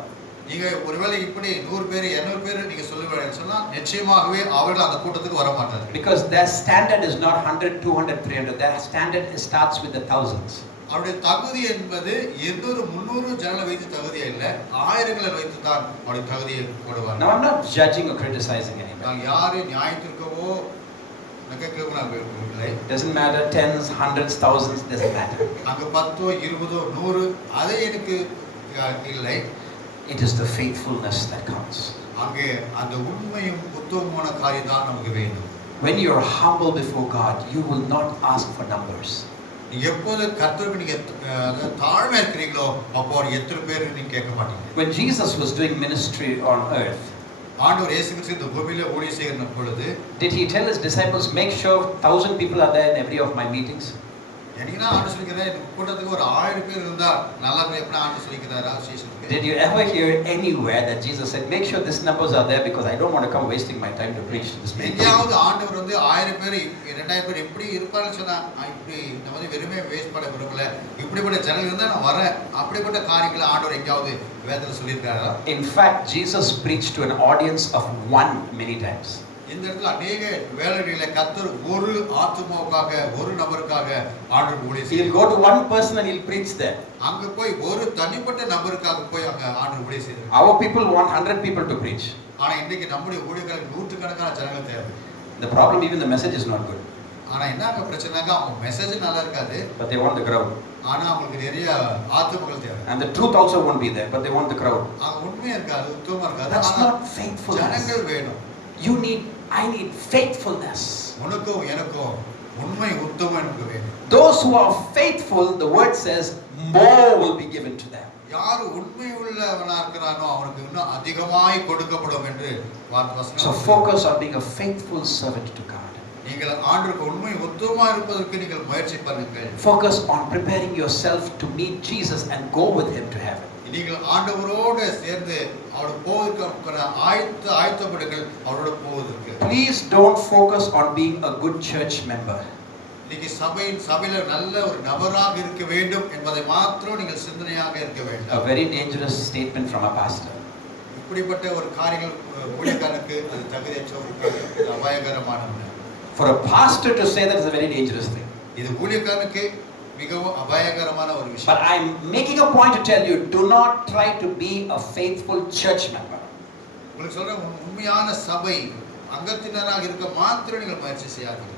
நீங்க ஒருவேளை இப்படி 100 பேர் 200 பேர் நீங்க சொல்லுவீங்கன்னு சொன்னா நிச்சயமாகவே அவர்கள் அந்த கூட்டத்துக்கு வர மாட்டார்கள். Because their standard is not 100, 200, 300. Their standard starts with the thousands. அவருடைய தகுதி என்பது 200 300 ஜனங்களை வைத்து தகுதியே இல்ல, ஆயிரங்களை வைத்து தான் அவருடைய தகுதியை போடுவார். Now I'm not judging or criticizing anyone. நான் யாரையும் நியாயத்திற்கவோ நகைக்கவோ நான் விரும்பவில்லை. Doesn't matter, tens, hundreds, thousands, doesn't matter. அங்க 10 20 100 அது எனக்கு இல்லை. It is the faithfulness that counts. அங்கே அந்த உண்மையும் உத்தமமான காரியம் தான் நமக்கு வேண்டும். When you are humble before God, you will not ask for numbers. நீங்க எப்போது கர்த்தருக்கு நீங்க தாழ்மையா இருக்கிறீங்களோ அப்போ எத்தனை பேர் நீங்க கேட்க மாட்டீங்க. When Jesus was doing ministry on earth, ஆண்டவர் இயேசு கிறிஸ்து இந்த பூமியில ஊழியம் செய்கிற பொழுது, did he tell his disciples, make sure 1000 people are there in every of my meetings? என்னைக்குனா ஆண்டவர் சொல்லிக்கிறார் இந்த கூட்டத்துக்கு ஒரு 1000 பேர் இருந்தா நல்லா இருக்கும் எப்படி ஆண்டவர் சொல்லிக்கிறாரா சீசனுக்கு? Did you ever hear anywhere that Jesus said, make sure these numbers are there because I don't want to come wasting my time to preach to this people? எங்கயாவது ஆண்டவர் வந்து 1000 பேர் 2000 பேர் எப்படி இருப்பாருன்னு சொன்னா இப்படி இந்த மாதிரி வெறுமே வேஸ்ட் பண்ண விரும்பல, இப்படிப்பட்ட ஜனங்கள் இருந்தா நான் வரேன் அப்படிப்பட்ட காரியங்களை ஆண்டவர் எங்கயாவது வேதத்துல சொல்லியிருக்காரா? In fact, Jesus preached to an audience of one many times. இந்த இடத்துல अनेक வேளைகளில கர்த்தர் ஒரு ஆத்துமாவுக்காக ஒரு நபருக்காக ஆண்டவர் ஊழியம் செய்கிறார். He'll go to one person and he'll preach there. அங்க போய் ஒரு தனிப்பட்ட நபருக்காக போய் அங்க ஆண்டவர் ஊழியம் செய்கிறார். Our people want 100 people to preach. ஆனா இன்னைக்கு நம்முடைய ஊழியர்களுக்கு நூற்றுக்கணக்கான ஜனங்கள் தேவை. The problem, even the message is not good. ஆனா என்னங்க பிரச்சனைனா அவங்க மெசேஜ் நல்லா இருக்காது. But they want the crowd. ஆனா அவங்களுக்கு நிறைய ஆத்துமகள் தேவை. And the truth also won't be there, but they want the crowd. அவங்க உண்மையா இருக்காது, உத்தமமா இருக்காது. That's not faithfulness. ஜனங்கள் வேணும். I need faithfulness. உனக்கும் எனக்கும் உண்மை உத்தமம் எனக்கு வேணும். Those who are faithful, the word says, more will be given to them. யார் உண்மை உள்ளவனா இருக்கிறானோ அவனுக்கு இன்னும் அதிகமாய் கொடுக்கப்படும் என்று வசனம். So focus on being a faithful servant to God. நீங்கள் ஆண்டவருக்கு உண்மை உத்தமமா இருப்பதற்கு நீங்கள் முயற்சி பண்ணுங்கள். Focus on preparing yourself to meet Jesus and go with him to heaven. நீங்கள் ஆண்டவரோடு சேர்ந்து அவரோட போவதற்கு ஆயத்தப்படுங்கள் அவரோட போவதற்கு. Please don't focus on being a good church member. நீங்க சபையில நல்ல ஒரு நபராக இருக்க வேண்டும் என்பதை மாத்திரம் நீங்கள் சிந்தனையாக இருக்க வேண்டும். A very dangerous statement from a pastor. இப்படிப்பட்ட ஒரு காரியங்கள் ஊழியக்காரனுக்கு அது தகுதியற்ற ஒரு அபாயகரமான ஒன்று. For a pastor to say that is a very dangerous thing. இது ஊழியக்காரனுக்கு மிகவும் அபாயகரமான ஒரு விஷயம். But I'm making a point to tell you, do not try to be a faithful church member. உங்களுக்கு சொல்றேன், உண்மையான சபை அங்கத்தினராக இருக்க மாத்திரம் நீங்கள் முயற்சி செய்யாதீங்க.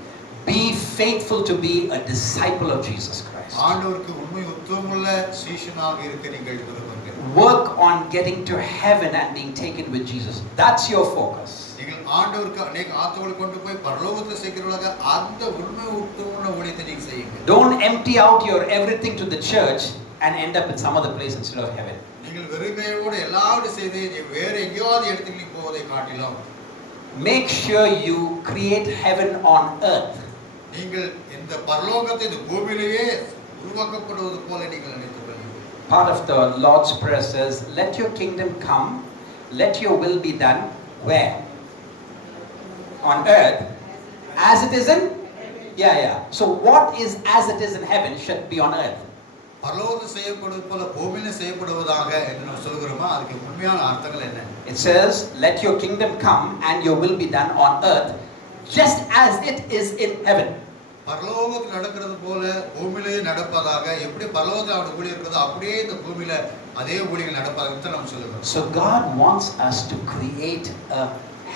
Be faithful to be a disciple of Jesus Christ. ஆண்டவருக்கு உண்மை உத்தமமுள்ள சீஷனாக இருக்க நீங்கள் விரும்புங்கள். Work on getting to heaven and being taken with Jesus. That's your focus. நீங்கள் ஆண்டவருக்கு अनेक ஆத்துகளை கொண்டு போய் பரலோகத்தில் சேர்க்கிறவர்களாக அந்த உண்மை உத்தமமான ஊழியத்தை நீங்கள் செய்யுங்க. Don't empty out your everything to the church and end up in some other place instead of heaven. நீங்கள் வெறுங்கையோடு எல்லாவற்றையும் செய்து வேற எங்கேயாவது இடத்துக்கு போவதை காட்டிலும் make sure you create heaven on earth. நீங்கள் இந்த பரலோகத்தை இந்த பூமியிலேயே உருவாக்கப்படுவது போல நீங்கள் நினைத்துக் கொள்ளுங்கள். Part of the Lord's Prayer says, let your kingdom come, let your will be done where? On earth as it is in Yeah. So what is as it is in heaven should be on earth. பரலோகத்தில் செய்யப்படுவது போல பூமியில செய்யப்படுவதாக என்று நாம் சொல்கிறோமா? அதுக்கு உண்மையான அர்த்தங்கள் என்ன? It says, let your kingdom come and your will be done on earth just as it is in heaven. பரலோகத்தில் நடக்கிறது போல பூமியிலே நடப்பதாக, எப்படி பரலோகத்தில் அவருடைய ஊழியம் இருக்கிறதோ அப்படியே இந்த பூமியில அதே ஊழியங்கள் நடப்பதாக நாம் சொல்லுகிறோம். So God wants us to create a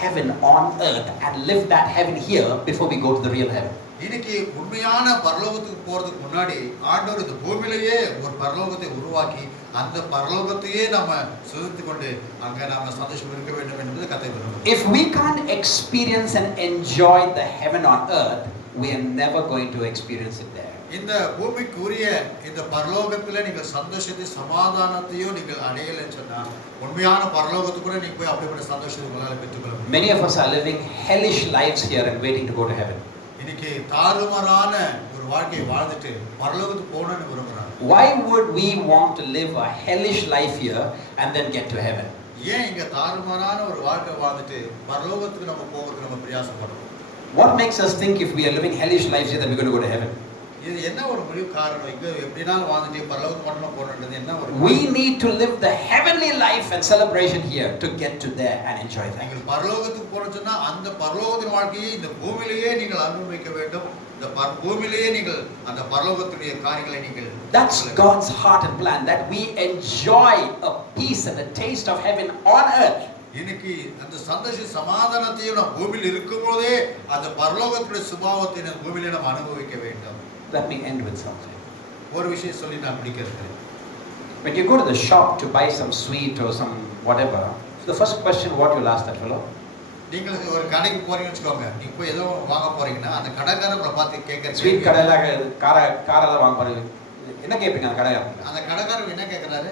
heaven on earth and live that heaven here before we go to the real heaven. இன்னைக்கு உண்மையான பரலோகத்துக்கு போறதுக்கு முன்னாடி ஆண்டவர் இந்த பூமியிலேயே ஒரு பரலோகத்தை உருவாக்கி அந்த பரலோகத்தையே நாம சுதந்திரித்துக் கொண்டு அங்க நாம சந்தோஷம் இருக்க வேண்டும் என்பது கதை விரும்புகிறோம். If we can't experience and enjoy the heaven on earth, we are never going to experience it there. இந்த பூமிக்குரிய இந்த பரலோகத்துல நீங்கள் சந்தோஷத்தை சமாதானத்தையும் நீங்கள் அடையலைன்னு சொன்னா உண்மையான பரலோகத்துக்கு கூட நீங்க போய் அப்படிப்பட்ட சந்தோஷத்தை உங்களால பெற்றுக்கொள்ள முடியும். Many of us are living hellish lives here and waiting to go to heaven. இன்னைக்கு தாறுமாறான ஒரு வாழ்க்கையை வாழ்ந்துட்டு பரலோகத்துக்கு போகணும்னு விரும்புறாங்க. Why would we want to live a hellish life here and then get to heaven? ஏன் இங்க தாறுமாறான ஒரு வாழ்க்கை வாழ்ந்துட்டு பரலோகத்துக்கு நம்ம போகிறதுக்கு நம்ம பிரயாசப்படுறோம்? What makes us think if we are living hellish lives here that we're going to go to heaven? இது என்ன ஒரு முடிவு காரணம்? இங்க எப்படினாலும் வாழ்ந்துட்டு பரலோகத்துக்கு மட்டும் போறதுன்றது என்ன ஒரு? We need to live the heavenly life and celebration here to get to there and enjoy that. நீங்கள் பரலோகத்துக்கு போறேன்னு சொன்னா அந்த பரலோகத்தின் வாழ்க்கையை இந்த பூமியிலேயே நீங்கள் அனுபவிக்க வேண்டும். இந்த பூமியிலேயே நீங்கள் அந்த பரலோகத்துடைய காரியங்களை நீங்கள் That's God's heart and plan, that we enjoy a peace and a taste of heaven on earth. இன்னைக்கு அந்த சந்தோஷ சமாதானத்தையும் நாம் பூமியில் இருக்கும்போதே அந்த பரலோகத்துடைய சுபாவத்தை நாம் பூமியிலே நாம் அனுபவிக்க வேண்டும். Let me end with something. ஒரு விஷயம் சொல்லி நான் முடிக்கிறேன். When you go to the shop to buy some sweet or some whatever, the first question what you'll ask that fellow? நீங்கள் ஒரு கடைக்கு போறீங்கன்னு வெச்சுக்கோங்க. நீங்க போய் ஏதோ வாங்க போறீங்கன்னா அந்த கடைக்காரர் உங்களை பார்த்து கேக்குற ஸ்வீட் கடையில காரெல்லாம் வாங்க போறீங்க. என்ன கேட்பீங்க அந்த கடைக்காரர்? அந்த கடைக்காரர் என்ன கேக்குறாரு?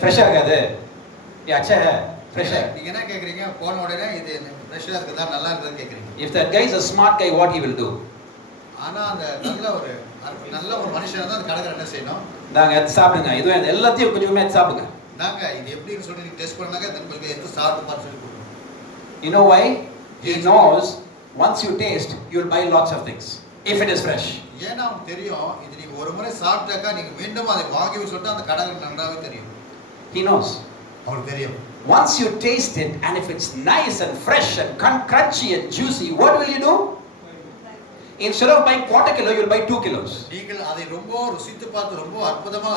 ஃப்ரெஷ்ஷா இருக்காது. ये अच्छा है, fresh है. நீங்க என்ன கேக்குறீங்க? போன உடனே இது ஃப்ரெஷ்ஷா இருக்குதா நல்லா இருக்குதான்னு கேக்குறீங்க. If that guy is a smart guy, what he will do? ஆனா அந்த நல்ல ஒரு மனுஷனா தான் அந்த கடைக்காரர் என்ன செய்யணும்? நாங்க எடுத்து சாப்பிடுங்க. இது எல்லாத்தையும் கொஞ்சமே எடுத்து சாப்பிடுங்க. நாங்க இது எப்படின்னு சொல்லி நீங்க டெஸ்ட் பண்ணாங்க then கொஞ்சம் எடுத்து சாப்பிட்டு பார்த்து சொல்லி கொடுங்க. You know why? He knows once you taste, you will buy lots of things if it is fresh. ஏன்னா அவனுக்கு தெரியும் இது நீங்க ஒரு முறை சாப்பிட்டாக்கா நீங்க மீண்டும் அதை வாங்கி சொல்லிட்டு அந்த கடைக்காரர் நன்றாவே தெரியும். He knows. அவனுக்கு தெரியும். Once you taste it and if it's nice and fresh and crunchy and juicy, what will you do? Instead of buying quarter kilo, you will buy 2 kilos. நீங்கள் அதை ரொம்ப ருசித்து பார்த்து ரொம்ப அற்புதமா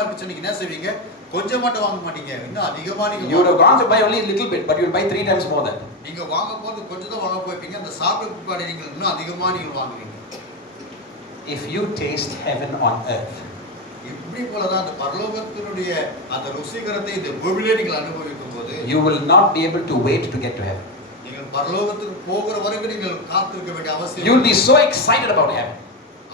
இருக்குன்னு நீங்க என்ன செய்வீங்க? கொஞ்சம் மட்டும் வாங்க மாட்டீங்க. இன்னும் அதிகமா நீங்க You would have gone to buy only a little bit, but you will buy 3 times more than. நீங்க வாங்க போறது கொஞ்சம் தான் வாங்க போய்ப்பீங்க. அந்த சாப்பிட்டு பிற்பாடு நீங்கள் இன்னும் அதிகமா நீங்க வாங்குவீங்க. If you taste heaven on earth, இப்படி போல தான் அந்த பரலோகத்தினுடைய அந்த ருசிகரத்தை இந்த பூமியிலே நீங்கள் அனுபவிக்கும் போது you will not be able to wait to get to heaven. நீங்கள் பரலோகத்துக்கு போகிற வரைக்கும் நீங்கள் காத்திருக்க வேண்டிய அவசியம். You will be so excited about heaven.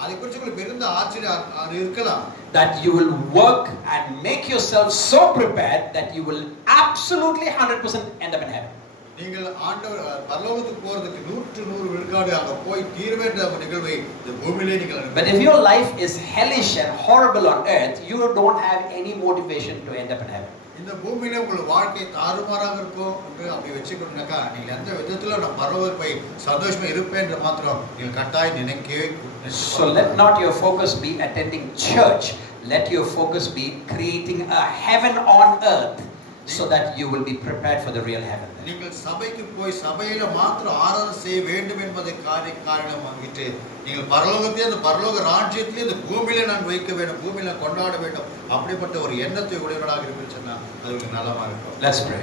அதை குறித்து உங்களுக்கு பெருந்த ஆச்சரியம் இருக்கலாம். That you will work and make yourself so prepared that you will absolutely 100% end up in heaven. நீங்கள் ஆண்டவர் பரலோகத்துக்கு போறதுக்கு 100% விழுக்காடு அங்க போய் தீர்வேற்ற நிகழ்வை இந்த பூமியிலே நீங்கள். But if your life is hellish and horrible on earth, you don't have any motivation to end up in heaven. இந்த பூமியிலே உங்கள் வாழ்க்கை தாறுமாறாக இருக்கும் என்று அப்படி வெச்சுக்கணும்னாக்கா நீங்க எந்த விதத்துல நான் பரலோகத்துக்கு போய் சந்தோஷமா இருப்பேன் என்று மாத்திரம் நீங்க கட்டாயம் நினைக்கவே. So let not your focus be attending church. Let your focus be creating a heaven on earth so that you will be prepared for the real heaven. நீங்கள் சபைக்கு போய் சபையில மாத்திரம் ஆராதனை செய்ய வேண்டும் என்பதை காரணமாகிட்டு நீங்கள் பரலோகத்திலே அந்த பரலோக ராஜ்யத்திலே இந்த பூமியிலே நான் வைக்க வேண்டும், பூமியில கொண்டாட வேண்டும் அப்படிப்பட்ட ஒரு எண்ணத்தை உடையவராக இருப்பீர்கள் சொன்னா அது உங்களுக்கு நலமா இருக்கும். Let's pray.